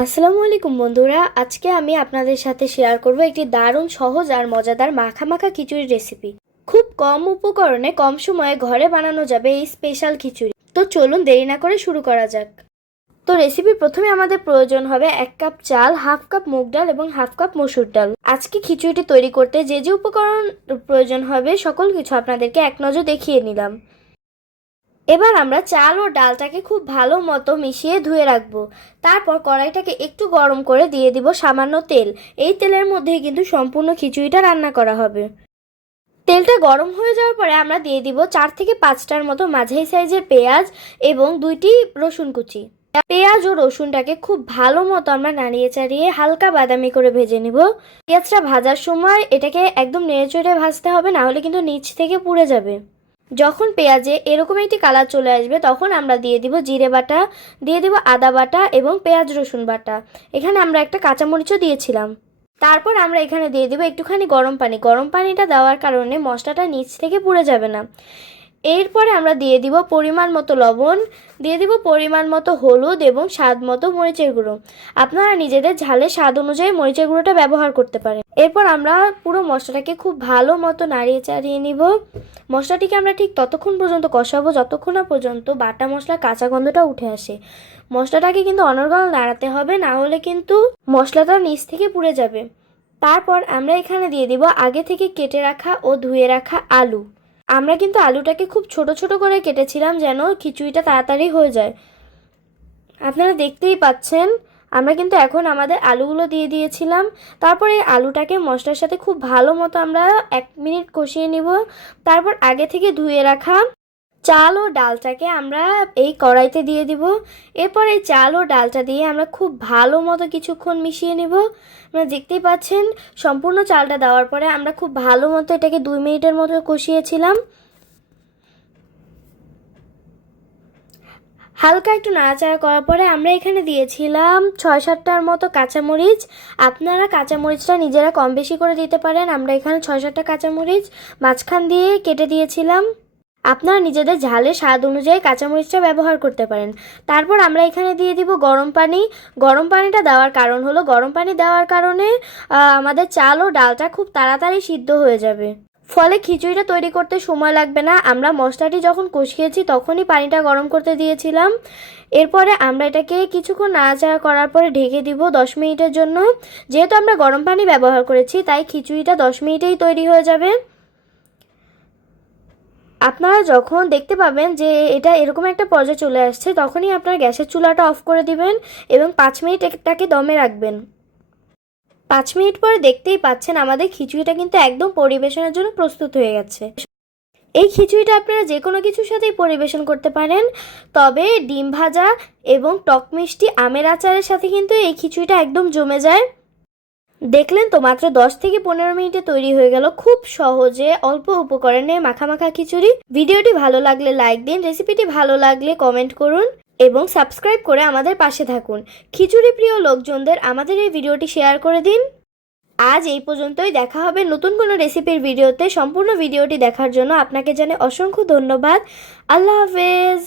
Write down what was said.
আসসালামু আলাইকুম বন্ধুরা, আজকে আমি আপনাদের সাথে শেয়ার করব একটি দারুণ সহজ আর মজাদার মাখা মাখা খিচুড়ি রেসিপি। খুব কম উপকরণে কম সময়ে ঘরে বানানো যাবে এই স্পেশাল খিচুড়ি। তো চলুন দেরি না করে শুরু করা যাক। তো রেসিপি প্রথমে আমাদের প্রয়োজন হবে 1 কাপ চাল, হাফ কাপ মুগ ডাল এবং হাফ কাপ মসুর ডাল। আজকে খিচুড়িটি তৈরি করতে যে যে উপকরণ প্রয়োজন হবে সকল কিছু আপনাদেরকে এক নজর দেখিয়ে নিলাম। এবার আমরা চাল ও ডালটাকে খুব ভালো মতো মিশিয়ে ধুয়ে রাখবো। তারপর কড়াইটাকে একটু গরম করে দিয়ে দিব সামান্য তেল। এই তেলের মধ্যেই কিন্তু সম্পূর্ণ খিচুড়িটা রান্না করা হবে। তেলটা গরম হয়ে যাওয়ার পরে আমরা দিয়ে দিব 4 থেকে 5টার মতো মাঝারি সাইজের পেঁয়াজ এবং 2টি রসুন কুচি। পেঁয়াজ ও রসুনটাকে খুব ভালো মতো আমরা নাড়িয়ে চাড়িয়ে হালকা বাদামি করে ভেজে নিব। পেঁয়াজটা ভাজার সময় এটাকে একদম নেড়েচড়ে ভাজতে হবে, না হলে কিন্তু নিচ থেকে পুড়ে যাবে। যখন পেঁয়াজে এরকম একটি কালার চলে আসবে তখন আমরা দিয়ে দিব জিরে বাটা, দিয়ে দিব আদা বাটা এবং পেঁয়াজ রসুন বাটা। এখানে আমরা একটা কাঁচামরিচও দিয়েছিলাম। তারপর আমরা এখানে দিয়ে দিব একটুখানি গরম পানি। গরম পানিটা দেওয়ার কারণে মশলাটা নিচ থেকে পুড়ে যাবে না। এরপরে আমরা দিয়ে দিব পরিমাণ মতো লবণ, দিয়ে দিব পরিমাণ মতো হলুদ এবং স্বাদ মতো মরিচের গুঁড়ো। আপনারা নিজেদের ঝালের স্বাদ অনুযায়ী মরিচের গুঁড়োটা ব্যবহার করতে পারেন। এরপর আমরা পুরো মশলাটাকে খুব ভালো মতো নাড়িয়ে চাড়িয়ে নিব। মশলাটিকে আমরা ঠিক ততক্ষণ পর্যন্ত কষাবো যতক্ষণ না পর্যন্ত বাটা মশলার কাঁচা গন্ধটা উঠে আসে। মশলাটাকে কিন্তু অনর্গল নাড়াতে হবে, না হলে কিন্তু মশলাটা নিচ থেকে পুড়ে যাবে। তারপর আমরা এখানে দিয়ে দিব আগে থেকে কেটে রাখা ও ধুয়ে রাখা আলু। আমরা কিন্তু আলুটাকে খুব ছোট ছোট করে কেটেছিলাম যেন খিচুড়িটা তাড়াতাড়ি হয়ে যায়। আপনারা দেখতেই পাচ্ছেন আমরা কিন্তু এখন আমাদের আলুগুলো দিয়ে দিয়েছিলাম। তারপর এই আলুটাকে মশলার সাথে খুব ভালো মতো আমরা 1 মিনিট কষিয়ে নিব। তারপর আগে থেকে ধুয়ে রাখা চাল ও ডালটাকে আমরা এই কড়াইতে দিয়ে দিব। এরপর এই চাল ও ডালটা দিয়ে আমরা খুব ভালো মতো কিছুক্ষণ মিশিয়ে নিব। আপনারা দেখতেই পাচ্ছেন সম্পূর্ণ চালটা দেওয়ার পরে আমরা খুব ভালো মতো এটাকে 2 মিনিটের মতো কষিয়েছিলাম। হালকা একটু নাড়াচাড়া করার পরে আমরা এখানে দিয়েছিলাম 6-7টার মতো কাঁচামরিচ। আপনারা কাঁচামরিচটা নিজেরা কম বেশি করে দিতে পারেন। আমরা এখানে 6-7টা কাঁচামরিচ মাঝখান দিয়ে কেটে দিয়েছিলাম। আপনারা নিজেদের ঝালের স্বাদ অনুযায়ী কাঁচামরিচটা ব্যবহার করতে পারেন। তারপর আমরা এখানে দিয়ে দিব গরম পানি। গরম পানিটা দেওয়ার কারণ হলো গরম পানি দেওয়ার কারণে আমাদের চাল ও ডালটা খুব তাড়াতাড়ি সিদ্ধ হয়ে যাবে, ফলে খিচুড়িটা তৈরি করতে সময় লাগবে না। আমরা মশলাটি যখন কষিয়েছি তখনই পানিটা গরম করতে দিয়েছিলাম। এরপরে আমরা এটাকে কিছুক্ষণ নাড়াচাড়া করার পরে ঢেকে দিব 10 মিনিটের জন্য। যেহেতু আমরা গরম পানি ব্যবহার করেছি তাই খিচুড়িটা 10 মিনিটেই তৈরি হয়ে যাবে। আপনারা যখন দেখতে পাবেন যে এটা এরকম একটা পর্যায়ে চলে আসছে তখনই আপনার গ্যাসের চুলাটা অফ করে দিবেন এবং 5 মিনিট এটাকে দমে রাখবেন। 5 মিনিট পরে দেখতেই পাচ্ছেন আমাদের খিচুড়িটা কিন্তু একদম পরিবেশনের জন্য প্রস্তুত হয়ে গেছে। এই খিচুড়িটা আপনারা যে কোনো কিছুর সাথেই পরিবেশন করতে পারেন, তবে ডিম ভাজা এবং টক মিষ্টি আমের আচারের সাথে কিন্তু এই খিচুড়িটা একদম জমে যায়। দেখলেন তো, মাত্র 10 থেকে 15 মিনিটে তৈরি হয়ে গেল খুব সহজে অল্প উপকরণে মাখা মাখা খিচুড়ি। ভিডিওটি ভালো লাগলে লাইক দিন, রেসিপিটি ভালো লাগলে কমেন্ট করুন এবং সাবস্ক্রাইব করে আমাদের পাশে থাকুন। খিচুড়ি প্রিয় লোকজনদের আমাদের এই ভিডিওটি শেয়ার করে দিন। আজ এই পর্যন্তই, দেখা হবে নতুন কোনো রেসিপির ভিডিওতে। সম্পূর্ণ ভিডিওটি দেখার জন্য আপনাকে জানাই অসংখ্য ধন্যবাদ। আল্লাহ হাফেজ।